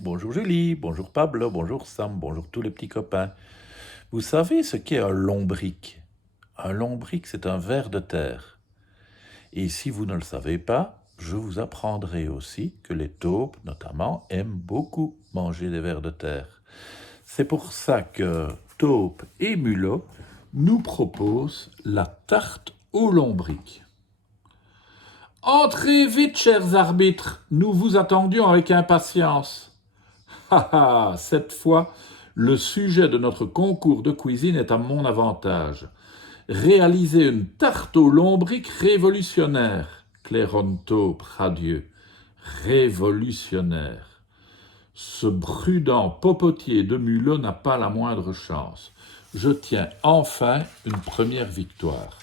Bonjour Julie, bonjour Pablo, bonjour Sam, bonjour tous les petits copains. Vous savez ce qu'est un lombric? Un lombric, c'est un ver de terre. Et si vous ne le savez pas, je vous apprendrai aussi que les taupes, notamment, aiment beaucoup manger des vers de terre. C'est pour ça que Taupe et Mulot nous proposent la tarte au lombric. Entrez vite, chers arbitres, nous vous attendions avec impatience. Cette fois, le sujet de notre concours de cuisine est à mon avantage. Réaliser une tarte au lombric révolutionnaire. Claironne taupe, radieux. Révolutionnaire. Ce prudent popotier de Mulot n'a pas la moindre chance. Je tiens enfin une première victoire.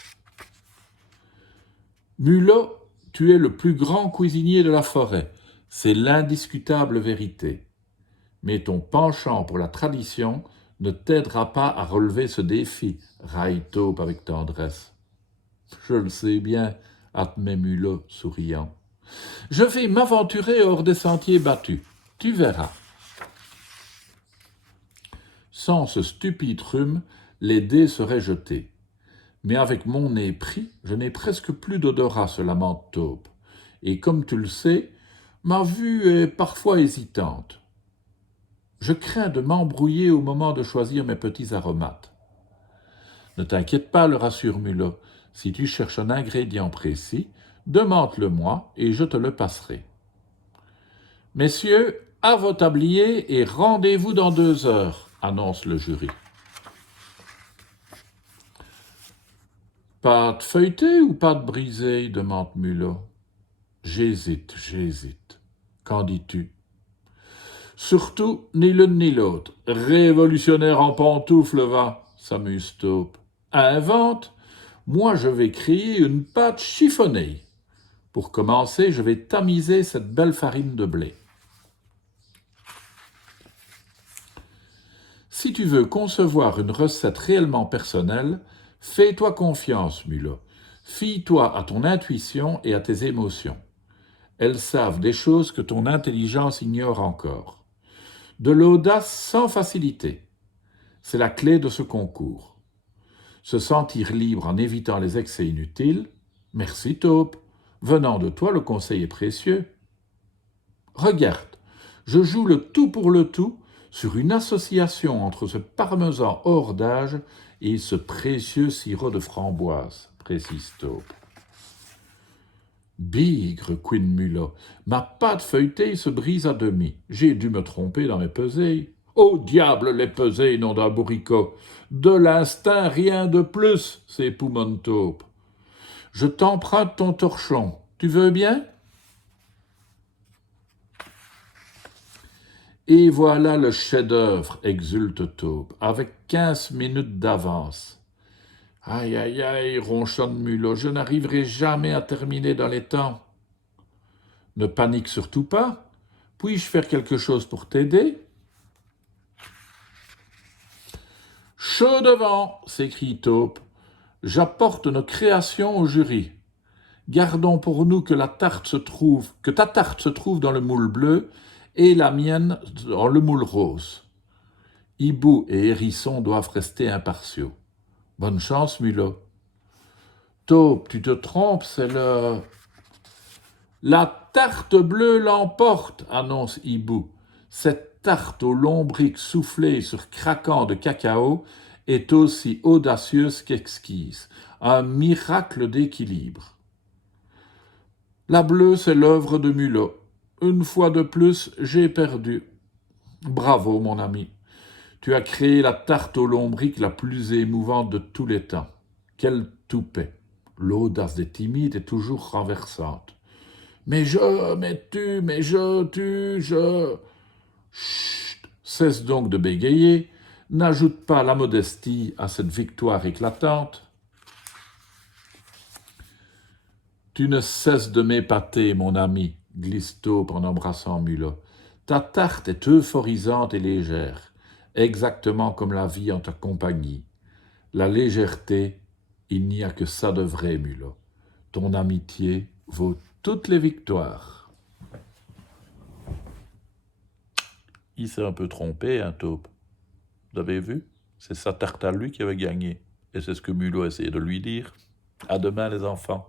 Mulot, tu es le plus grand cuisinier de la forêt. C'est l'indiscutable vérité. Mais ton penchant pour la tradition ne t'aidera pas à relever ce défi, raille Taupe avec tendresse. Je le sais bien, admet Mulot, souriant. Je vais m'aventurer hors des sentiers battus. Tu verras. Sans ce stupide rhume, les dés seraient jetés. Mais avec mon nez pris, je n'ai presque plus d'odorat, se lamente Taupe. Et comme tu le sais, ma vue est parfois hésitante. Je crains de m'embrouiller au moment de choisir mes petits aromates. Ne t'inquiète pas, le rassure Mulot. Si tu cherches un ingrédient précis, demande-le-moi et je te le passerai. Messieurs, à vos tabliers et rendez-vous dans 2 heures, annonce le jury. Pâte feuilletée ou pâte brisée, demande Mulot. J'hésite. Qu'en dis-tu? Surtout, ni l'une ni l'autre. Révolutionnaire en pantoufles, va, s'amuse Taupe. Invente. Moi, je vais créer une pâte chiffonnée. Pour commencer, je vais tamiser cette belle farine de blé. Si tu veux concevoir une recette réellement personnelle, fais-toi confiance, Mulot. Fie-toi à ton intuition et à tes émotions. Elles savent des choses que ton intelligence ignore encore. De l'audace sans facilité. C'est la clé de ce concours. Se sentir libre en évitant les excès inutiles. Merci Taupe. Venant de toi, le conseil est précieux. Regarde, je joue le tout pour le tout sur une association entre ce parmesan hors d'âge et ce précieux sirop de framboise, précise Taupe. Bigre, Queen Mulot, ma pâte feuilletée se brise à demi. J'ai dû me tromper dans mes pesées. Au diable les pesées, nom d'un bourricot. De l'instinct, rien de plus, s'époumonne Taupe. Je t'emprunte ton torchon. Tu veux bien? Et voilà le chef-d'œuvre, exulte Taupe, avec 15 minutes d'avance. Aïe, aïe, aïe, ronchonne Mulot, je n'arriverai jamais à terminer dans les temps. Ne panique surtout pas. Puis-je faire quelque chose pour t'aider? Chaud devant, s'écrie Taupe. J'apporte nos créations au jury. Gardons pour nous que ta tarte se trouve dans le moule bleu et la mienne dans le moule rose. Hibou et hérisson doivent rester impartiaux. Bonne chance, Mulot. Taupe, tu te trompes, c'est le... La tarte bleue l'emporte, annonce Hibou. Cette tarte au lombric soufflé sur craquant de cacao est aussi audacieuse qu'exquise. Un miracle d'équilibre. La bleue, c'est l'œuvre de Mulot. Une fois de plus, j'ai perdu. Bravo, mon ami. Tu as créé la tarte au lombric la plus émouvante de tous les temps. Quel toupet. L'audace des timides est toujours renversante. Mais je... Chut, cesse donc de bégayer. N'ajoute pas la modestie à cette victoire éclatante. Tu ne cesses de m'épater, mon ami, glisse Taupe en embrassant Mulot. Ta tarte est euphorisante et légère, exactement comme la vie en ta compagnie. La légèreté, il n'y a que ça de vrai, Mulot. Ton amitié vaut toutes les victoires. Il s'est un peu trompé, hein, Taupe. Vous avez vu? C'est sa tarte à lui qui avait gagné. Et c'est ce que Mulot a essayé de lui dire. À demain, les enfants.